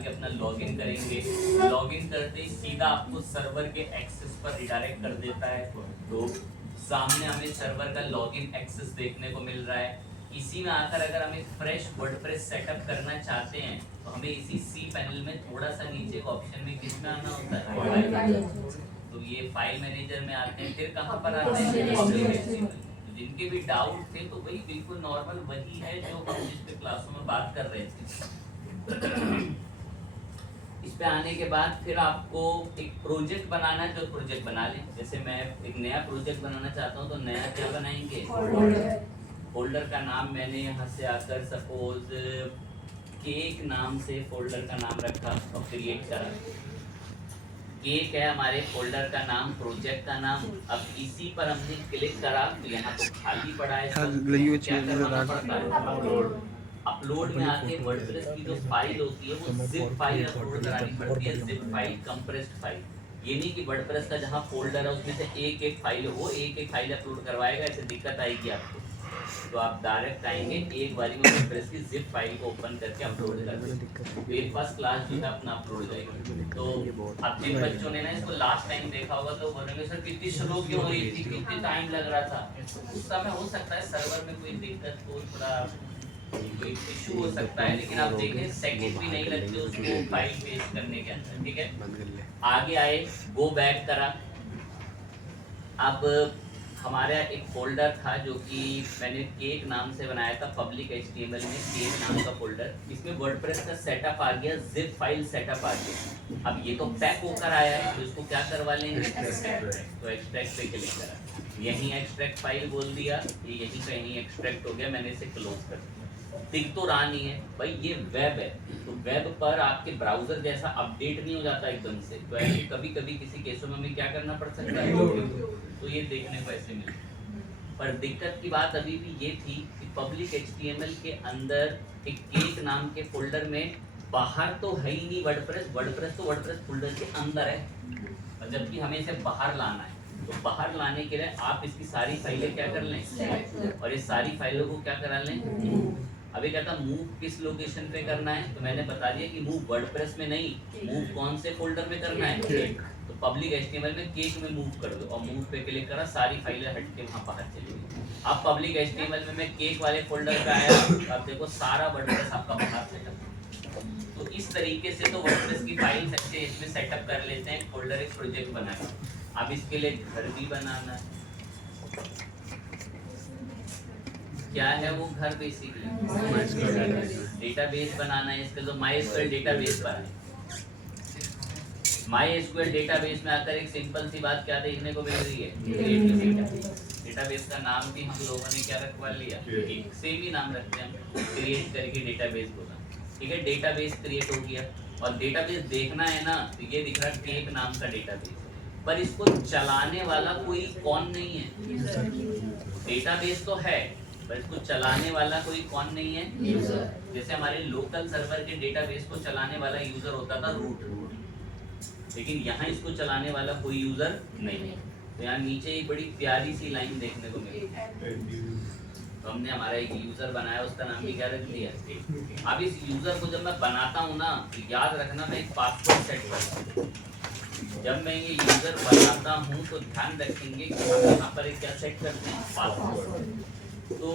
डाल के अपना लॉगिन करेंगे। लॉगिन करते ही सीधा आपको सर्वर के एक्सेस पर रिडायरेक्ट कर देता है। तो सामने हमें सर्वर का लॉगिन एक्सेस देखने को मिल रहा है। इसी में आकर अगर हम एक फ्रेश वर्डप्रेस सेटअप करना चाहते हैं तो हमें इसी सी पैनल में थोड़ा सा नीचे का ऑप्शन में किस में आना होता है, तो ये फाइल मैनेजर में आते हैं। फिर कहाँ पर आते हैं, जिनके भी डाउट थे तो वही बिल्कुल नॉर्मल वही है जो हम जिस पे क्लासों में बात कर रहे थे। इस पे आने के बाद फिर आपको एक प्रोजेक्ट बनाना है, जो प्रोजेक्ट बना लें। जैसे मैं एक नया प्रोजेक्ट बनाना चाहता हूँ तो नया क्या बनाएंगे, फोल्डर का नाम मैंने यहाँ से आकर सपोज केक नाम से फोल्डर का नाम रखा और क्रिएट करा। केक है हमारे फोल्डर का नाम, प्रोजेक्ट का नाम। अब इसी पर हमने क्लिक करा तो यहाँ तो खाली पड़ा है, क्या करना पड़ता है, अपलोड में आके वर्डप्रेस की जो फाइल होती है वो जिप फाइल अपलोड करानी पड़ती है। Zip file, compressed file. ये नहीं कि वर्डप्रेस का जहाँ फोल्डर है उसमें से एक एक फाइल हो, वो एक एक फाइल अपलोड करवाएगा, ऐसे दिक्कत आएगी आपको। तो आप डायरेक्ट आएंगे एक बारी में वर्डप्रेस की जिप फाइल को ओपन करके अपलोड कर देंगे, तो एक फर्स्ट क्लास जो है अपना अपलोड हो जाएगा। तो अब जिन बच्चों ने ना इसको लास्ट टाइम देखा होगा तो बोलेंगे सर कितनी स्लो क्यों हो रही थी, कितनी टाइम लग रहा था। उस समय हो सकता है सर्वर में कोई दिक्कत हो, थोड़ा कोई इशू हो सकता है, लेकिन आप देखें सेकंड भी नहीं लगते उसको फाइल पेस्ट करने के अंदर। ठीक है, आगे आए, गो बैक करा। अब हमारा एक फोल्डर था जो कि मैंने केक नाम से बनाया था, पब्लिक HTML में केक नाम का फोल्डर। इसमें वर्डप्रेस का सेटअप आ गया, जिप फाइल सेटअप आ गया। अब ये तो पैक होकर आया है तो इसको क्या करवा लेंगे, तो एक्सट्रैक्ट पे क्लिक करा, यहीं एक्सट्रैक्ट फाइल बोल दिया, ये यहीं का यहीं एक्सट्रैक्ट हो गया। मैंने इसे क्लोज कर दिया। दिख तो रहा नहीं है भाई, ये वेब है, तो वेब पर आपके ब्राउजर जैसा अपडेट नहीं हो जाता एकदम से, तो ऐसे कभी कभी किसी केसों में हमें क्या करना पड़ सकता है, तो ये देखने को ऐसे मिलता। पर दिक्कत की बात अभी भी ये थी कि पब्लिक HTML के अंदर एक केक नाम के फोल्डर में बाहर तो है ही नहीं वर्डप्रेस, वर्डप्रेस तो वर्डप्रेस फोल्डर के अंदर है, और जबकि हमें इसे बाहर लाना है। तो बाहर लाने के लिए आप इसकी सारी फाइलें क्या कर लें, और ये सारी फाइलों को क्या करा लें। अभी कहता मूव किस लोकेशन पे करना है, तो मैंने बता दिया कि मूव वर्डप्रेस में नहीं, मूव कौन से फोल्डर में करना है, केक। तो पब्लिक HTML में केक में मूव कर दो और मूव पे क्लिक करा, सारी फाइलें हट के वहाँ बाहर चली गई। अब पब्लिक HTML में मैं केक वाले फोल्डर पे आया, तो आप देखो सारा वर्डप्रेस आपका बाहर सेटअप। तो इस तरीके से तो वर्डप्रेस की फाइल ऐसे इसमें सेटअप कर लेते हैं, फोल्डर एक प्रोजेक्ट बनाना। अब इसके लिए घर भी बनाना है। क्या है वो घर, बेसिकली डेटाबेस बनाना है। इसका जो MySQL डेटाबेस पर है, MySQL डेटाबेस में आकर एक सिंपल सी बात क्या देखने को मिल रही है, क्रिएट डेटाबेस का नाम भी हम लोगों ने क्या रखवा लिया, एक सेम ही नाम रखते हैं, क्रिएट करके डेटाबेस बोला। ठीक है, डेटाबेस क्रिएट हो गया। और डेटाबेस देखना है ना, तो ये दिख रहा है केक नाम का डेटाबेस, पर इसको चलाने वाला कोई कौन नहीं है। डेटाबेस तो है पर इसको चलाने वाला कोई कौन नहीं है, यूजर। जैसे हमारे लोकल सर्वर के डेटाबेस को चलाने वाला यूजर होता था रूट, लेकिन यहाँ इसको चलाने वाला कोई यूजर नहीं है। तो यहाँ नीचे एक बड़ी प्यारी सी लाइन देखने को मिली, तो हमने हमारा एक यूजर बनाया, उसका नाम भी क्या रख दिया। अब इस यूजर को जब मैं बनाता हूँ ना, तो याद रखना मैं एक पासवर्ड सेट करता हूँ। जब मैं ये यूजर बनाता हूँ तो ध्यान रखेंगे कि हम यहाँ पर एक क्या सेट करते हैं, पासवर्ड। तो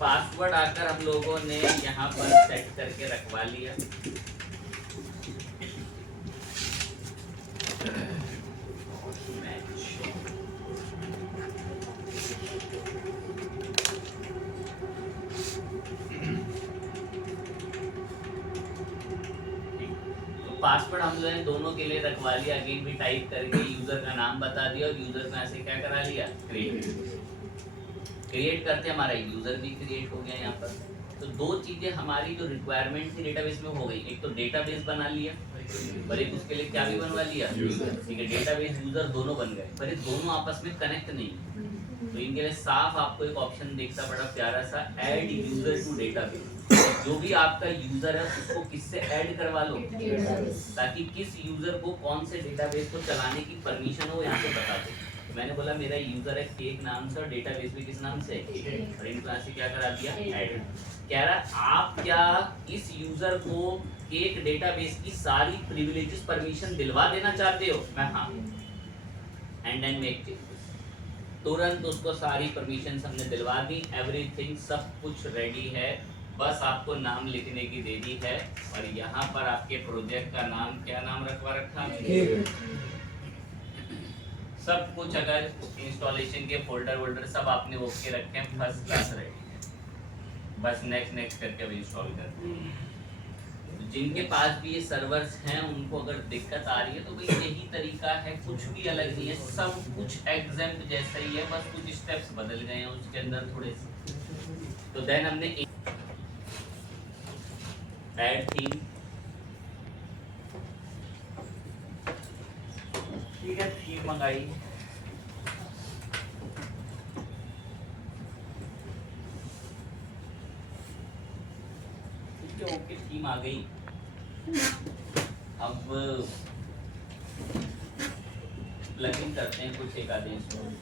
पासवर्ड आकर हम लोगों ने यहाँ पर सेट करके रखवा लिया। पासवर्ड हम लोगों ने दोनों के लिए रखवा लिया, अगेन भी टाइप करके यूजर का नाम बता दिया और यूजर में ऐसे क्या करा लिया, क्रिएट करते हमारा यूजर भी क्रिएट हो गया यहाँ पर। तो दो चीजें हमारी जो रिक्वायरमेंट थी डेटाबेस में हो गई, एक तो डेटाबेस बना लिया और एक उसके लिए क्या भी बनवा लिया, ठीक है, डेटाबेस यूजर दोनों बन गए, पर ये दोनों आपस में कनेक्ट नहीं। तो इनके लिए साफ आपको एक ऑप्शन देखता बड़ा प्यारा सा, ऐड यूजर टू डेटाबेस। जो भी आपका यूजर है उसको किससे ऐड करवा लो, ताकि किस यूजर को कौन से डेटाबेस को चलाने की परमिशन हो यहाँ से बता दो। तो मैंने बोला मेरा यूजर है केक नाम से और डेटाबेस भी किस नाम से, और इनको यहाँ से क्या करा दिया, ऐड। कह रहा आप क्या इस यूजर को केक डेटाबेस की सारी प्रिविलेजेस परमिशन दिलवा देना चाहते हो, मैं हाँ, एंड देन मेक चेंजेस। तुरंत उसको सारी परमिशन हमने दिलवा दी, एवरीथिंग सब कुछ रेडी है, बस आपको नाम लिखने की देरी है। और यहाँ पर आपके प्रोजेक्ट का नाम क्या नाम रखवा रखा है, सब कुछ अगर इंस्टॉलेशन के फोल्डर वोल्डर सब आपने ओके रखे हैं, फर्स्ट क्लास रेडी है, बस नेक्स्ट नेक्स्ट करके अब इंस्टॉल करते हैं। जिनके पास भी ये सर्वर्स हैं उनको अगर दिक्कत आ रही है तो भाई यही तरीका है, कुछ भी अलग नहीं है, सब कुछ एग्जाम्प जैसा ही है, बस कुछ स्टेप्स बदल गए हैं उसके अंदर थोड़े से। तो देन हमने ऐड थीम, ठीक है, थीम मंगाई, ठीक है, ओके, थीम आ गई। अब प्लगइन करते हैं कुछ एक आधे इंस्टॉल।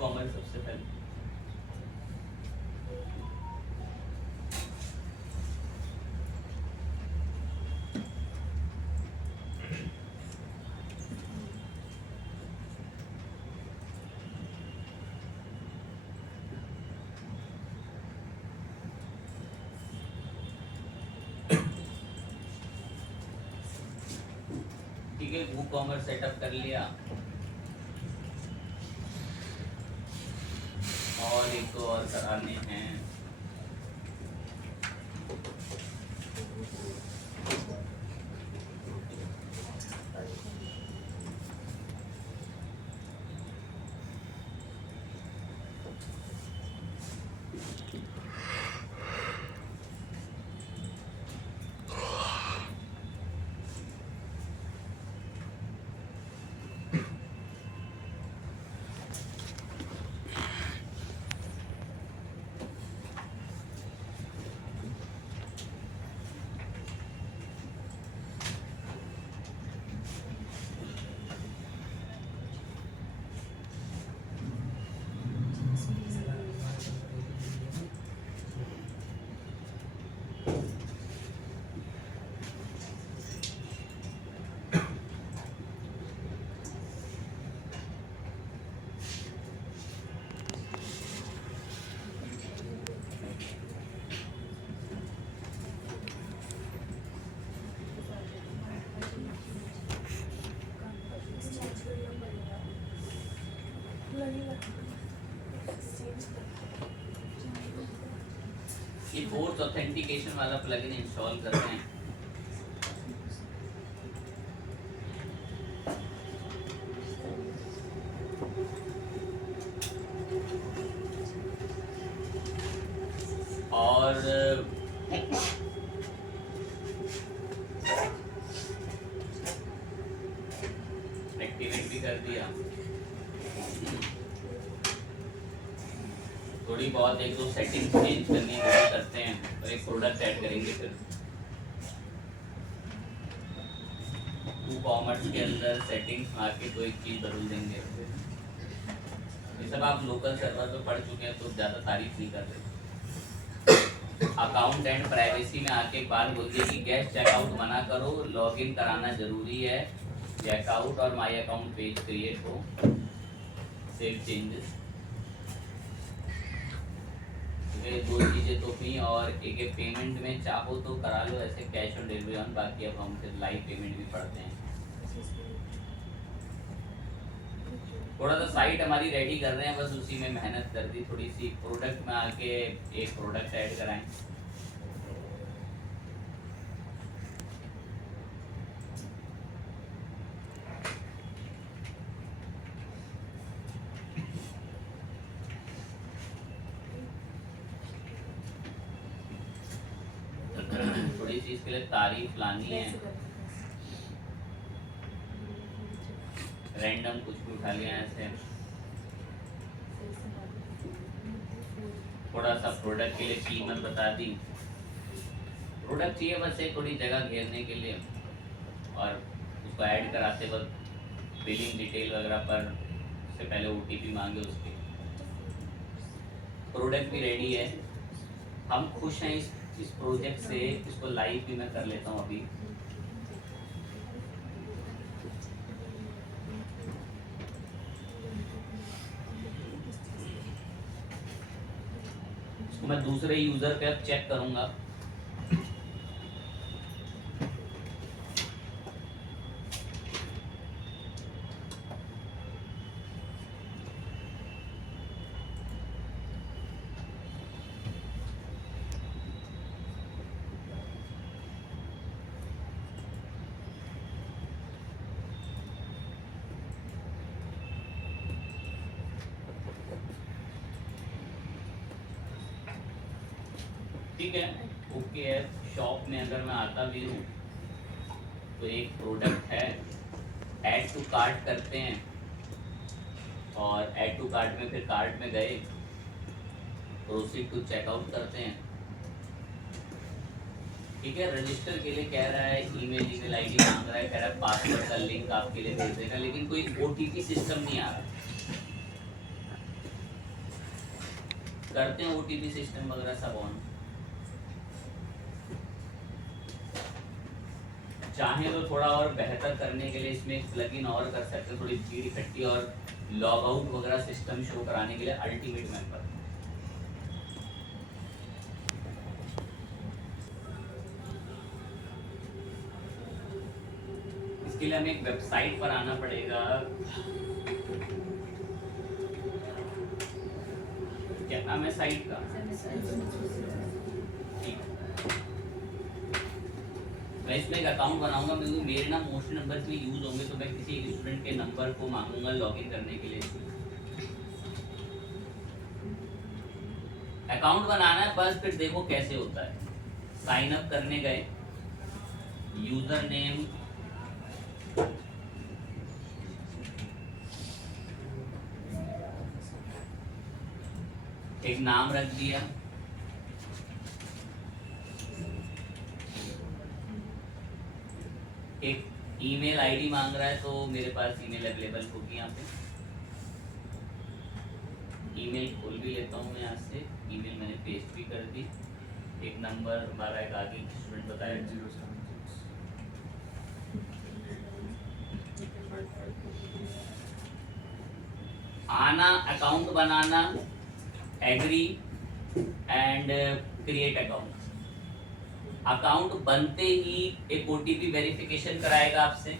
कॉमर्स सबसे पहले ठीक है, WooCommerce सेटअप कर लिया, और एक दो और कराने हैं। ये फोर्थ ऑथेंटिकेशन वाला प्लगइन इंस्टॉल करते हैं। और एक्टिवेट भी कर दिया, थोड़ी बहुत एक दो सेटिंग चेंज करनी है करते हैं, और एक प्रोडक्ट ऐड करेंगे फिर WooCommerce के अंदर सेटिंग्स में आके तो एक चीज बदल देंगे। ये सब आप लोकल सर्वर पे पढ़ चुके हैं तो ज़्यादा तारीफ नहीं कर रहे। अकाउंट एंड प्राइवेसी में आके एक बात बोल दी कि गेस्ट चेकआउट मना करो, लॉगिन कराना जरूरी है, चेकआउट और माय अकाउंट पेज क्रिएट हो, सेव चेंजेस, दो चीज़ें तो भी, और एक एक पेमेंट में चाहो तो करा लो ऐसे कैश ऑन डिलीवरी ऑन, बाकी अब हम फिर लाइव पेमेंट भी पढ़ते हैं। थोड़ा सा साइट हमारी रेडी कर रहे हैं, बस उसी में मेहनत कर दी थोड़ी सी, प्रोडक्ट में आके एक प्रोडक्ट ऐड कराएं। थोड़ी सी इसके लिए तारीफ लानी है, रैंडम कुछ भी उठा लिया ऐसे, थोड़ा सा प्रोडक्ट के लिए कीमत बता दी, प्रोडक्ट चाहिए बस एक थोड़ी जगह घेरने के लिए, और उसको ऐड कराते वक्त बिलिंग डिटेल वगैरह पर से पहले ओटीपी मांगे उसके। प्रोडक्ट भी रेडी है, हम खुश हैं इस प्रोजेक्ट से। इसको लाइव भी मैं कर लेता हूँ अभी। इसको मैं दूसरे यूजर पे अब चेक करूंगा। ठीक है, ओके है। शॉप में अगर मैं आता भी हूँ तो एक प्रोडक्ट है, ऐड टू कार्ट करते हैं, और ऐड टू कार्ट में फिर कार्ट में गए, प्रोसीड टू चेकआउट करते हैं। ठीक है, रजिस्टर के लिए कह रहा है, ईमेल आईडी मांग रहा है, कह रहा है पासवर्ड का लिंक आपके लिए भेज देगा, लेकिन कोई ओटीपी सिस्टम नहीं आ रहा। करते हैं ओटीपी सिस्टम वगैरह सब ऑन। चाहे तो थोड़ा और बेहतर करने के लिए इसमें एक प्लगइन और कर सकते हैं, थोड़ी भीड़ इकट्ठी और लॉग आउट वगैरह सिस्टम शो कराने के लिए अल्टीमेट मेंबर। इसके लिए हमें एक वेबसाइट पर आना पड़ेगा। क्या नाम है साइट का? ठीक, मैं इसमें एक अकाउंट बनाऊंगा, क्योंकि मेरे ना मोस्टली नंबर इसमें यूज होंगे, तो मैं किसी एक स्टूडेंट के नंबर को मांगूंगा लॉगिन करने के लिए। अकाउंट बनाना है बस, फिर देखो कैसे होता है। साइन अप करने गए, यूजर नेम, एक नाम रख दिया, एक ईमेल आईडी मांग रहा है, तो मेरे पास ईमेल अवेलेबल होगी यहाँ पे। ईमेल खोल भी लेता हूँ मैं यहाँ से, ईमेल मैंने पेस्ट भी कर दी। एक नंबर हमारा एक आगे स्टूडेंट बताया, 076 आना, अकाउंट बनाना, agree and create account. Account बनते ही एक ओटीपी वेरिफिकेशन कराएगा आपसे।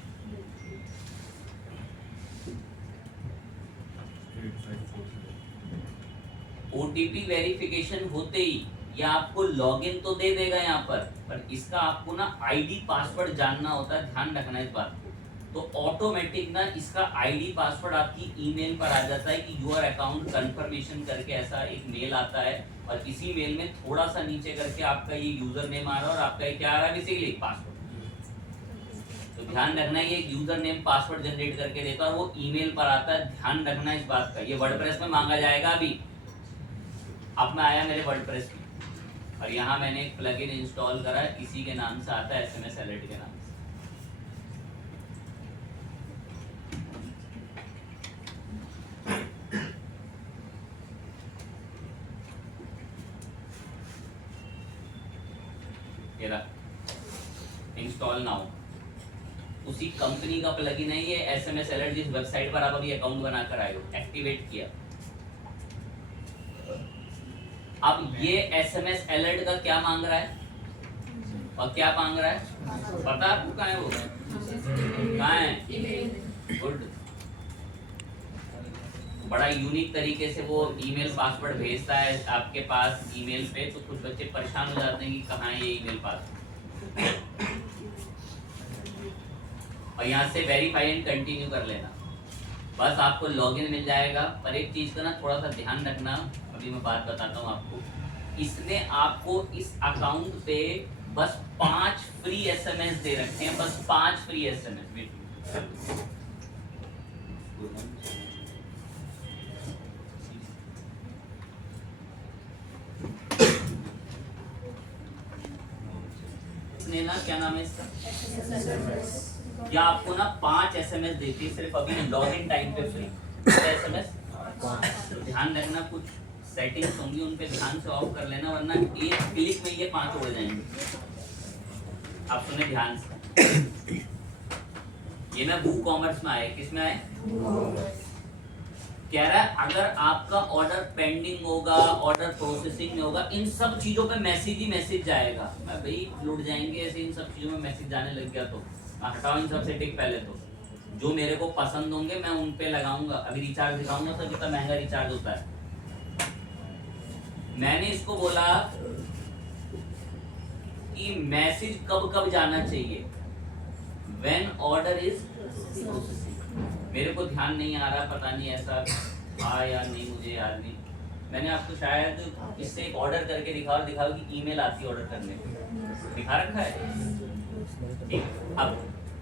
ओटीपी वेरिफिकेशन होते ही ये आपको लॉगिन तो दे देगा यहाँ पर इसका आपको ना आईडी पासवर्ड जानना होता है, ध्यान रखना इस बात को। तो ऑटोमेटिक ना इसका आईडी पासवर्ड आपकी ईमेल पर आ जाता है कि योर अकाउंट कंफर्मेशन करके ऐसा एक मेल आता है, और इसी मेल में थोड़ा सा नीचे करके आपका ये यूजर नेम आ रहा है और आपका ये क्या आ रहा है, बेसिकली पासवर्ड। तो ध्यान रखना, ये यूजर नेम पासवर्ड जनरेट करके देता है और वो ईमेल पर आता है, ध्यान रखना इस बात का। ये वर्डप्रेस में मांगा जाएगा। अभी अब मैं आया मेरे वर्डप्रेस में, और यहाँ मैंने एक प्लगइन इंस्टॉल करा, इसी के नाम से आता है, SMS अलर्ट के नाम से। इंस्टॉल नाउ, उसी कंपनी का प्लगइन है ये, SMS अलर्ट, जिस वेबसाइट पर आप अभी अकाउंट बनाकर आए हो। एक्टिवेट किया। अब ये SMS अलर्ट का क्या मांग रहा है और क्या मांग रहा है, पता आपको? कहाँ है वो, कहाँ है? गुड, बड़ा यूनिक तरीके से वो ईमेल पासवर्ड भेजता है आपके पास ईमेल पे। तो कुछ बच्चे परेशान हो जाते हैं कि कहाँ है ये ईमेल पासवर्ड। और यहाँ से वेरीफाई एंड कंटिन्यू कर लेना, बस आपको लॉगिन मिल जाएगा। पर एक चीज का ना थोड़ा सा ध्यान रखना, अभी मैं बात बताता हूँ आपको। इसने आपको इस अकाउंट पे बस 5 फ्री SMS दे रखे हैं, बस 5 फ्री SMS। ना, क्या नाम है इसका, या आपको ना 5 SMS देती है सिर्फ अभी लॉगिन टाइम पे फ्री SMS। तो ध्यान रखना, कुछ सेटिंग्स होंगी उन पे ध्यान से ऑफ कर लेना, वरना एक क्लिक में ये 5 हो जाएंगे। आप सुने ध्यान से, ये ना वू कॉमर्स में आए, किस में आए, कह रहा है अगर आपका ऑर्डर पेंडिंग होगा, ऑर्डर प्रोसेसिंग में होगा, इन सब चीजों पे मैसेज ही मैसेज जाएगा। मैं भाई लुट जाएंगे ऐसे इन सब चीजों में मैसेज जाने लग गया तो हटाओ इन सब सेटिंग। पहले तो जो मेरे को पसंद होंगे मैं उन पे लगाऊंगा। अभी रिचार्ज दिखाऊंगा सर कितना महंगा रिचार्ज होता है। मैंने इसको बोला कि मैसेज कब कब जाना चाहिए, व्हेन ऑर्डर इज प्रोसेसिंग। मेरे को ध्यान नहीं आ रहा, पता नहीं ऐसा हाँ या नहीं, मुझे याद नहीं। मैंने आपको शायद इससे एक ऑर्डर करके दिखाओ कि ईमेल आती है ऑर्डर करने को, दिखा रखा है ठीक। अब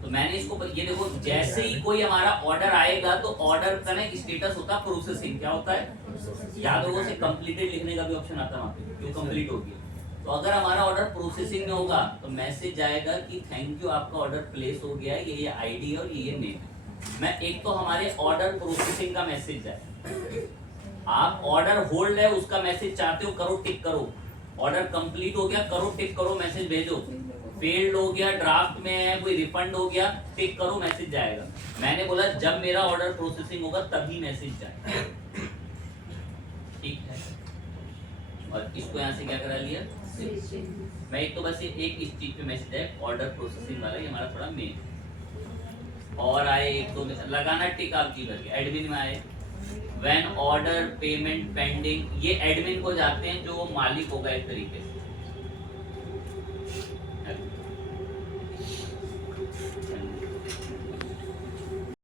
तो मैंने इसको ये देखो, जैसे ही कोई हमारा ऑर्डर आएगा तो ऑर्डर का ना स्टेटस होता है प्रोसेसिंग। क्या होता है याद होगा, से कंप्लीटेड लिखने का भी ऑप्शन आता है वहाँ पे, जो कंप्लीट हो गया। तो अगर हमारा ऑर्डर प्रोसेसिंग में होगा तो मैसेज जाएगा कि थैंक यू, आपका ऑर्डर प्लेस हो गया है, ये आईडी और ये नेम है। मैं एक तो हमारे ऑर्डर प्रोसेसिंग का मैसेज जाए, आप ऑर्डर होल्ड है उसका मैसेज चाहते हो, करो टिक करो। ऑर्डर कंप्लीट हो गया, करो टिक करो, मैसेज भेजो। फेल्ड हो गया, ड्राफ्ट में है, कोई रिफंड हो गया, टिक करो, मैसेज जाएगा। मैंने बोला जब मेरा ऑर्डर प्रोसेसिंग होगा तभी मैसेज जाएगा, ठीक है। और इसको यहाँ से क्या करा लिया, मैं एक तो बस एक इस चीज पे मैसेज है, ऑर्डर प्रोसेसिंग वाला, ये हमारा थोड़ा मेन। और आए एक तो लगाना टिक आप जी करके। एडमिन में आए, व्हेन ऑर्डर पेमेंट पेंडिंग, ये एडमिन को जाते हैं जो मालिक होगा एक तरीके से।